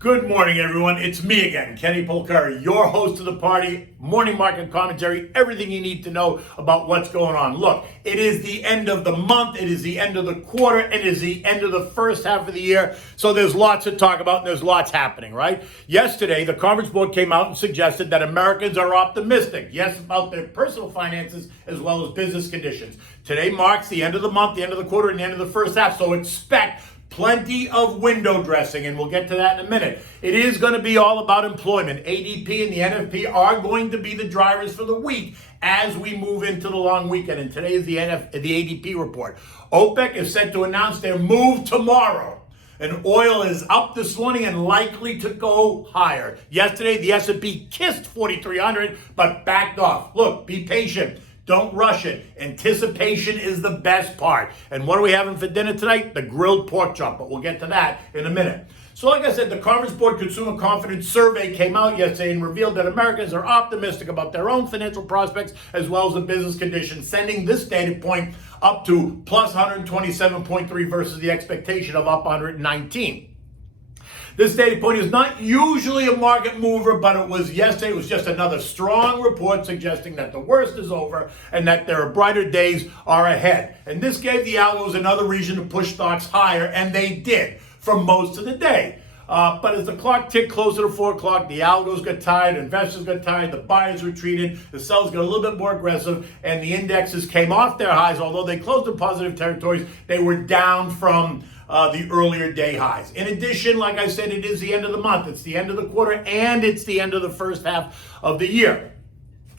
Good morning, everyone. It's me again, Kenny Polcari, your host of the party, morning market commentary, everything you need to know about what's going on. Look, it is the end of the month, it is the end of the quarter, it is the end of the first half of the year, so there's lots to talk about and there's lots happening, right? Yesterday, the Conference Board came out and suggested that Americans are optimistic, yes, about their personal finances as well as business conditions. Today marks the end of the month, the end of the quarter, and the end of the first half, so expect plenty of window dressing, and we'll get to that in a minute. It is going to be all about employment. ADP and the NFP are going to be the drivers for the week as we move into the long weekend, and today is the ADP report. OPEC is set to announce their move tomorrow, and oil is up this morning and likely to go higher. Yesterday, the S&P kissed 4,300, but backed off. Look, be patient. Don't rush it. Anticipation is the best part. And what are we having for dinner tonight? The grilled pork chop, but we'll get to that in a minute. So like I said, the Conference Board Consumer Confidence Survey came out yesterday and revealed that Americans are optimistic about their own financial prospects as well as the business conditions, sending this data point up to plus 127.3 versus the expectation of up 119. This data point is not usually a market mover, but it was yesterday. It was just another strong report suggesting that the worst is over and that there are brighter days are ahead. And this gave the algos another reason to push stocks higher, and they did for most of the day. But as the clock ticked closer to 4 o'clock, the algos got tired, investors got tired, the buyers retreated, the sellers got a little bit more aggressive, and the indexes came off their highs. Although they closed in positive territories, they were down from the earlier day highs. In addition, like I said, it is the end of the month, it's the end of the quarter, and it's the end of the first half of the year.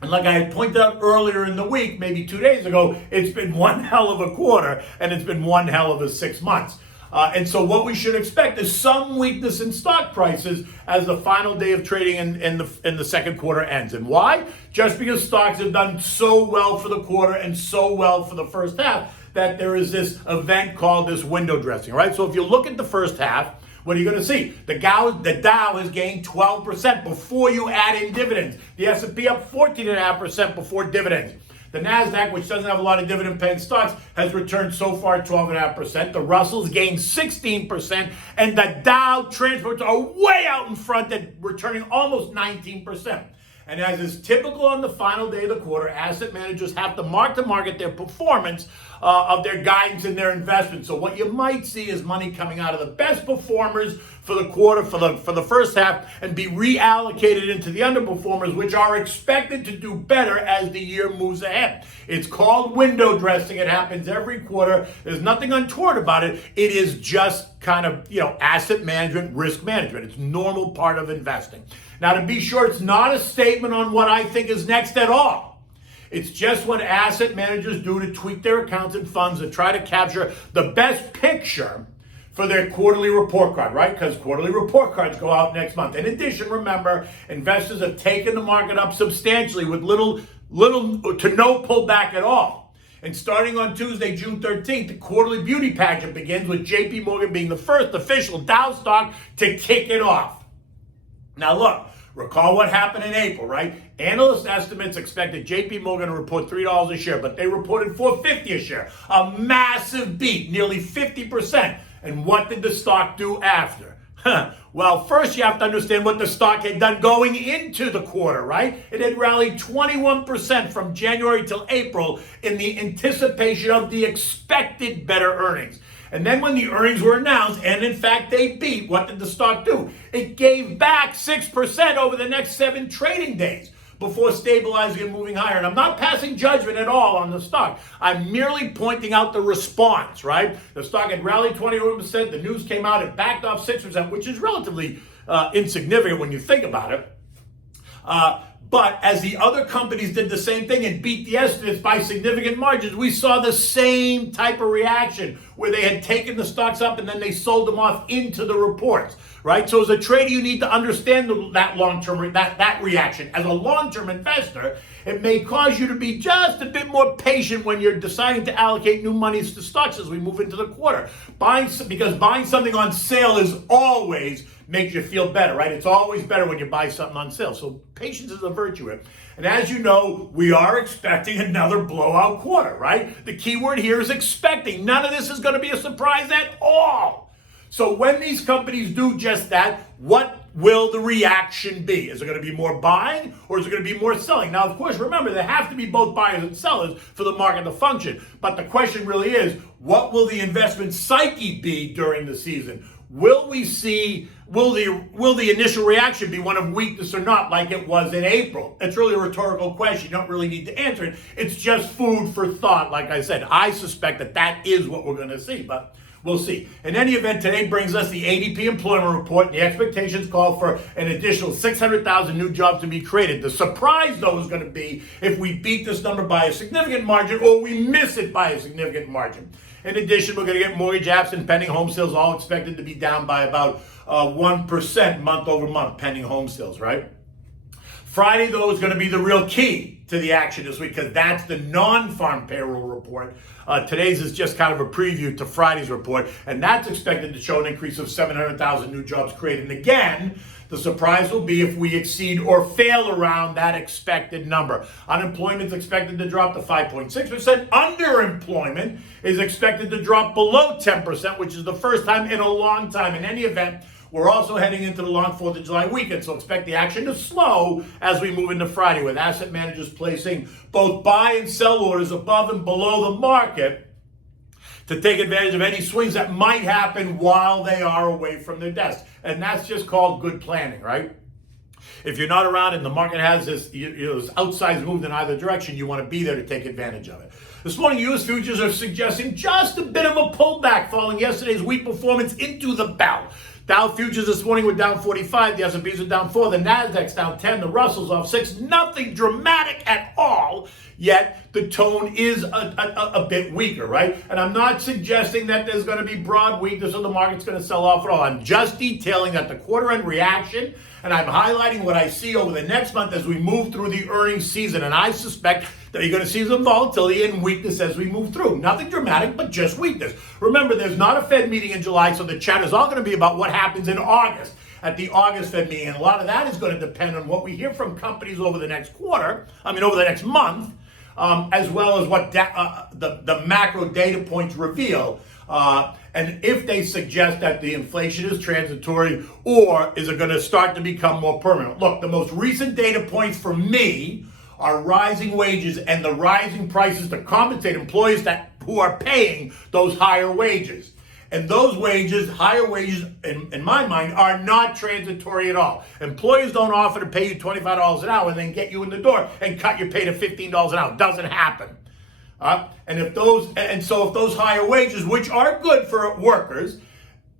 And like I had pointed out earlier in the week, maybe 2 days ago, it's been one hell of a quarter, and it's been one hell of a 6 months. And so what we should expect is some weakness in stock prices as the final day of trading in the second quarter ends. And why? Just because stocks have done so well for the quarter and so well for the first half that there is this event called this window dressing, right? So if you look at the first half, what are you going to see? The Dow has gained 12% before you add in dividends. The S&P up 14.5% before dividends. The NASDAQ, which doesn't have a lot of dividend-paying stocks, has returned so far 12.5%. The Russell's gained 16%, and the Dow transports are way out in front at returning almost 19%. And as is typical on the final day of the quarter, asset managers have to mark to market their performance of their guidance and their investments. So what you might see is money coming out of the best performers for the quarter, for the first half, and be reallocated into the underperformers, which are expected to do better as the year moves ahead. It's called window dressing. It happens every quarter. There's nothing untoward about it. It is just kind of, asset management, risk management. It's a normal part of investing. Now, to be sure, it's not a statement on what I think is next at all. It's just what asset managers do to tweak their accounts and funds to try to capture the best picture for their quarterly report card, right? Because quarterly report cards go out next month. In addition, remember, investors have taken the market up substantially with little to no pullback at all. And starting on Tuesday, June 13th, the quarterly beauty pageant begins with JP Morgan being the first official Dow stock to kick it off. Now look, recall what happened in April, right? Analyst estimates expected JP Morgan to report $3 a share, but they reported $4.50 a share. A massive beat, nearly 50%. And what did the stock do after? Well, first you have to understand what the stock had done going into the quarter, right? It had rallied 21% from January till April in the anticipation of the expected better earnings. And then when the earnings were announced, and in fact they beat, what did the stock do? It gave back 6% over the next 7 trading days before stabilizing and moving higher. And I'm not passing judgment at all on the stock. I'm merely pointing out the response, right? The stock had rallied 21%. The news came out, it backed off 6%, which is relatively insignificant when you think about it. But as the other companies did the same thing and beat the estimates by significant margins, we saw the same type of reaction where they had taken the stocks up and then they sold them off into the reports, right? So as a trader, you need to understand that long-term, that reaction. As a long-term investor, it may cause you to be just a bit more patient when you're deciding to allocate new monies to stocks as we move into the quarter. Because buying something on sale is always makes you feel better, right? It's always better when you buy something on sale. So patience is a virtue. And as you know, we are expecting another blowout quarter, right? The key word here is expecting. None of this is going to be a surprise at all. So when these companies do just that, What will the reaction be? Is it going to be more buying or is it going to be more selling? Now, of course, remember, there have to be both buyers and sellers for the market to function. But the question really is, what will the investment psyche be during the season? Will the initial reaction be one of weakness or not, like it was in April? It's really a rhetorical question. You don't really need to answer it. It's just food for thought. Like I said, I suspect that is what we're going to see, but we'll see. In any event, today brings us the ADP employment report. The expectations call for an additional 600,000 new jobs to be created. The surprise, though, is going to be if we beat this number by a significant margin or we miss it by a significant margin. In addition, we're going to get mortgage apps and pending home sales all expected to be down by about 1% month over month, pending home sales, right? Friday, though, is going to be the real key to the action this week because that's the non-farm payroll report. Today's is just kind of a preview to Friday's report, and that's expected to show an increase of 700,000 new jobs created. And again, the surprise will be if we exceed or fail around that expected number. Unemployment is expected to drop to 5.6%. Underemployment is expected to drop below 10%, which is the first time in a long time. In any event, we're also heading into the long 4th of July weekend, so expect the action to slow as we move into Friday, with asset managers placing both buy and sell orders above and below the market to take advantage of any swings that might happen while they are away from their desk. And that's just called good planning, right? If you're not around and the market has this outsized move in either direction, you want to be there to take advantage of it. This morning, U.S. futures are suggesting just a bit of a pullback following yesterday's weak performance into the bell. Dow futures this morning were down 45, the S&Ps are down 4, the Nasdaq's down 10, the Russell's off 6. Nothing dramatic at all, yet the tone is a bit weaker, right? And I'm not suggesting that there's going to be broad weakness or the market's going to sell off at all. I'm just detailing that the quarter-end reaction, and I'm highlighting what I see over the next month as we move through the earnings season. And I suspect that you're going to see some volatility and weakness as we move through. Nothing dramatic, but just weakness. Remember, there's not a Fed meeting in July, so the chat is all going to be about what happens in August at the August Fed meeting. And a lot of that is going to depend on what we hear from companies over the next over the next month, as well as what the macro data points reveal. And if they suggest that the inflation is transitory or is it going to start to become more permanent. Look, the most recent data points for me are rising wages and the rising prices to compensate employees who are paying those higher wages. And those wages, higher wages, in my mind, are not transitory at all. Employers don't offer to pay you $25 an hour and then get you in the door and cut your pay to $15 an hour. Doesn't happen. So if those higher wages, which are good for workers,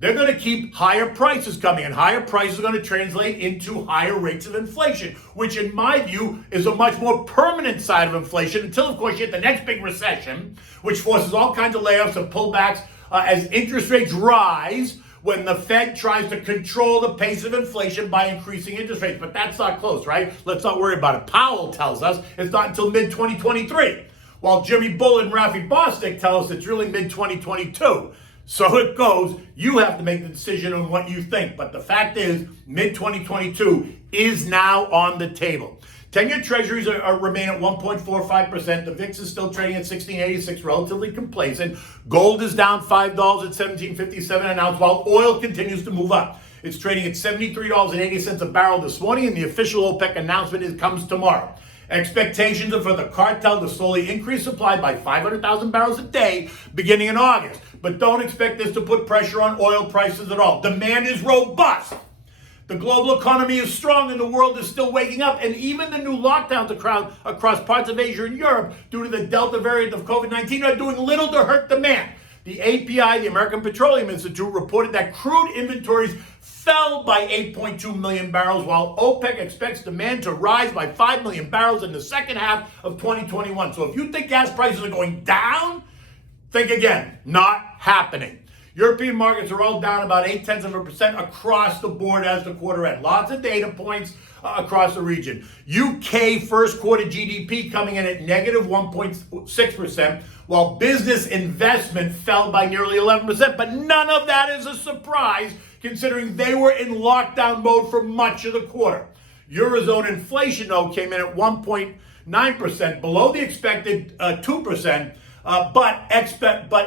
they're going to keep higher prices coming, and higher prices are going to translate into higher rates of inflation, which in my view is a much more permanent side of inflation until, of course, you hit the next big recession, which forces all kinds of layoffs and pullbacks as interest rates rise when the Fed tries to control the pace of inflation by increasing interest rates. But that's not close, right? Let's not worry about it. Powell tells us it's not until mid-2023, while Jimmy Bull and Rafi Bostic tell us it's really mid-2022. So it goes. You have to make the decision on what you think. But the fact is, mid-2022 is now on the table. 10-year treasuries remain at 1.45%. The VIX is still trading at 1686, relatively complacent. Gold is down $5 at 1757 an ounce, while oil continues to move up. It's trading at $73.80 a barrel this morning, and the official OPEC announcement comes tomorrow. Expectations are for the cartel to slowly increase supply by 500,000 barrels a day beginning in August. But don't expect this to put pressure on oil prices at all. Demand is robust. The global economy is strong and the world is still waking up. And even the new lockdowns across parts of Asia and Europe due to the Delta variant of COVID-19 are doing little to hurt demand. The API, the American Petroleum Institute, reported that crude inventories fell by 8.2 million barrels, while OPEC expects demand to rise by 5 million barrels in the second half of 2021. So if you think gas prices are going down, think again. Not happening. European markets are all down about 0.8% across the board as the quarter end. Lots of data points across the region. UK first quarter GDP coming in at negative 1.6%, while business investment fell by nearly 11%. But none of that is a surprise, considering they were in lockdown mode for much of the quarter. Eurozone inflation, though, came in at 1.9%, below the expected 2%, But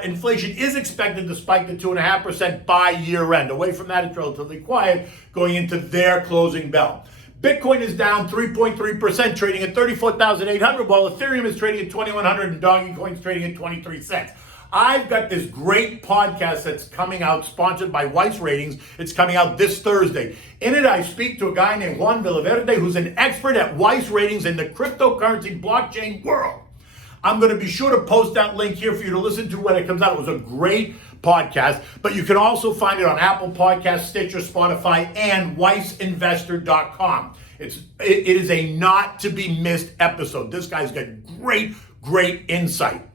inflation is expected to spike to 2.5% by year end. Away from that, it's relatively quiet going into their closing bell. Bitcoin is down 3.3%, trading at 34,800, while Ethereum is trading at 2,100 and Dogecoin is trading at 23 cents. I've got this great podcast that's coming out, sponsored by Weiss Ratings. It's coming out this Thursday. In it, I speak to a guy named Juan Villaverde, who's an expert at Weiss Ratings in the cryptocurrency blockchain world. I'm going to be sure to post that link here for you to listen to when it comes out. It was a great podcast, but you can also find it on Apple Podcasts, Stitcher, Spotify, and WeissInvestor.com. It is a not to be missed episode. This guy's got great insight.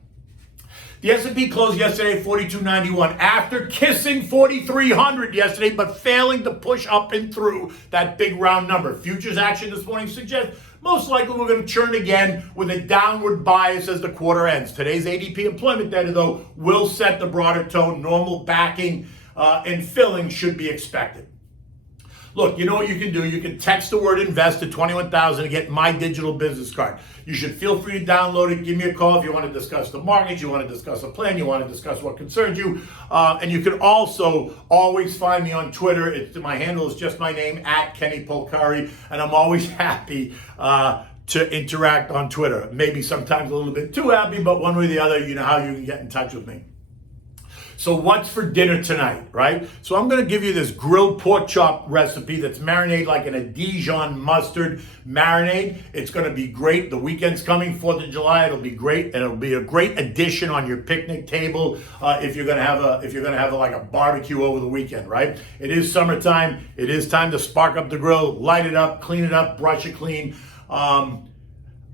The S&P closed yesterday at 42.91 after kissing 4,300 yesterday, but failing to push up and through that big round number. Futures action this morning suggests most likely we're going to churn again with a downward bias as the quarter ends. Today's ADP employment data, though, will set the broader tone. Normal backing and filling should be expected. Look, you know what you can do? You can text the word invest to 21,000 to get my digital business card. You should feel free to download it. Give me a call if you want to discuss the market, you want to discuss a plan, you want to discuss what concerns you. And you can also always find me on Twitter. My handle is just my name, at Kenny Polcari, and I'm always happy to interact on Twitter. Maybe sometimes a little bit too happy, but one way or the other, you know how you can get in touch with me. So what's for dinner tonight, right? So I'm going to give you this grilled pork chop recipe that's marinated like in a Dijon mustard marinade. It's going to be great. The weekend's coming, 4th of July. It'll be great, and it'll be a great addition on your picnic table if you're going to have like a barbecue over the weekend, right? It is summertime. It is time to spark up the grill, light it up, clean it up, brush it clean. And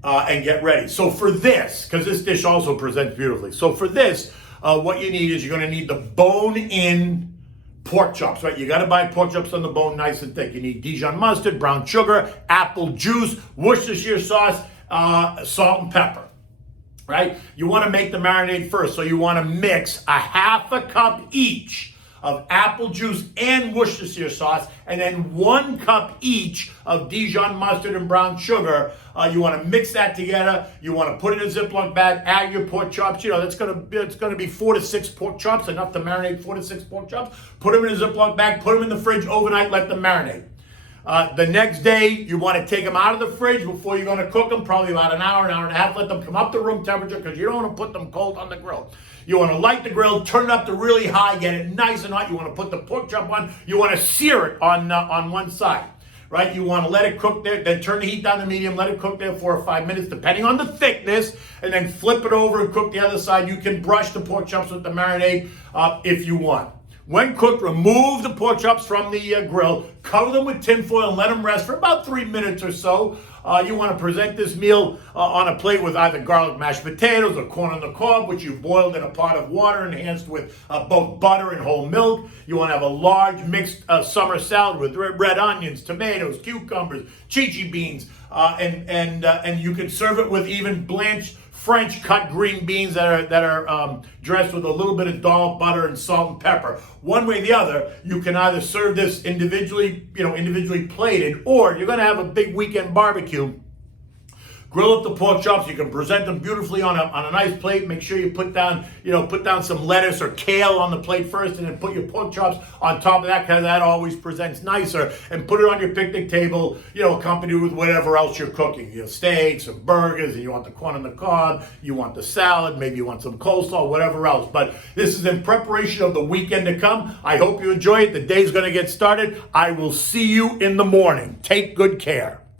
get ready. So for this, because this dish also presents beautifully. So for this, what you need is you're going to need the bone-in pork chops, right? You got to buy pork chops on the bone, nice and thick. You need Dijon mustard, brown sugar, apple juice, Worcestershire sauce, salt and pepper, right? You want to make the marinade first, so you want to mix a half a cup each of apple juice and Worcestershire sauce, and then 1 cup each of Dijon mustard and brown sugar. You want to mix that together. You want to put it in a Ziploc bag, add your pork chops. You know, it's going to be 4 to 6 pork chops, enough to marinate 4 to 6 pork chops. Put them in a Ziploc bag, put them in the fridge overnight, let them marinate. The next day, you want to take them out of the fridge before you're going to cook them, probably about an hour and a half. Let them come up to room temperature because you don't want to put them cold on the grill. You want to light the grill, turn it up to really high, get it nice and hot. You want to put the pork chop on. You want to sear it on one side, right? You want to let it cook there, then turn the heat down to medium, let it cook there 4 or 5 minutes, depending on the thickness, and then flip it over and cook the other side. You can brush the pork chops with the marinade if you want. When cooked, remove the pork chops from the grill, cover them with tin foil and let them rest for about 3 minutes or so. You want to present this meal on a plate with either garlic mashed potatoes or corn on the cob, which you've boiled in a pot of water enhanced with both butter and whole milk. You want to have a large mixed summer salad with red onions, tomatoes, cucumbers, chichi beans, and you can serve it with even blanched French cut green beans that are dressed with a little bit of dollop butter and salt and pepper. One way or the other, you can either serve this individually plated, or you're going to have a big weekend barbecue. Grill up the pork chops. You can present them beautifully on a nice plate. Make sure you put down some lettuce or kale on the plate first, and then put your pork chops on top of that, because that always presents nicer. And put it on your picnic table, accompanied with whatever else you're cooking. Steaks or burgers, and you want the corn on the cob, you want the salad, maybe you want some coleslaw, whatever else. But this is in preparation of the weekend to come. I hope you enjoy it. The day's going to get started. I will see you in the morning. Take good care.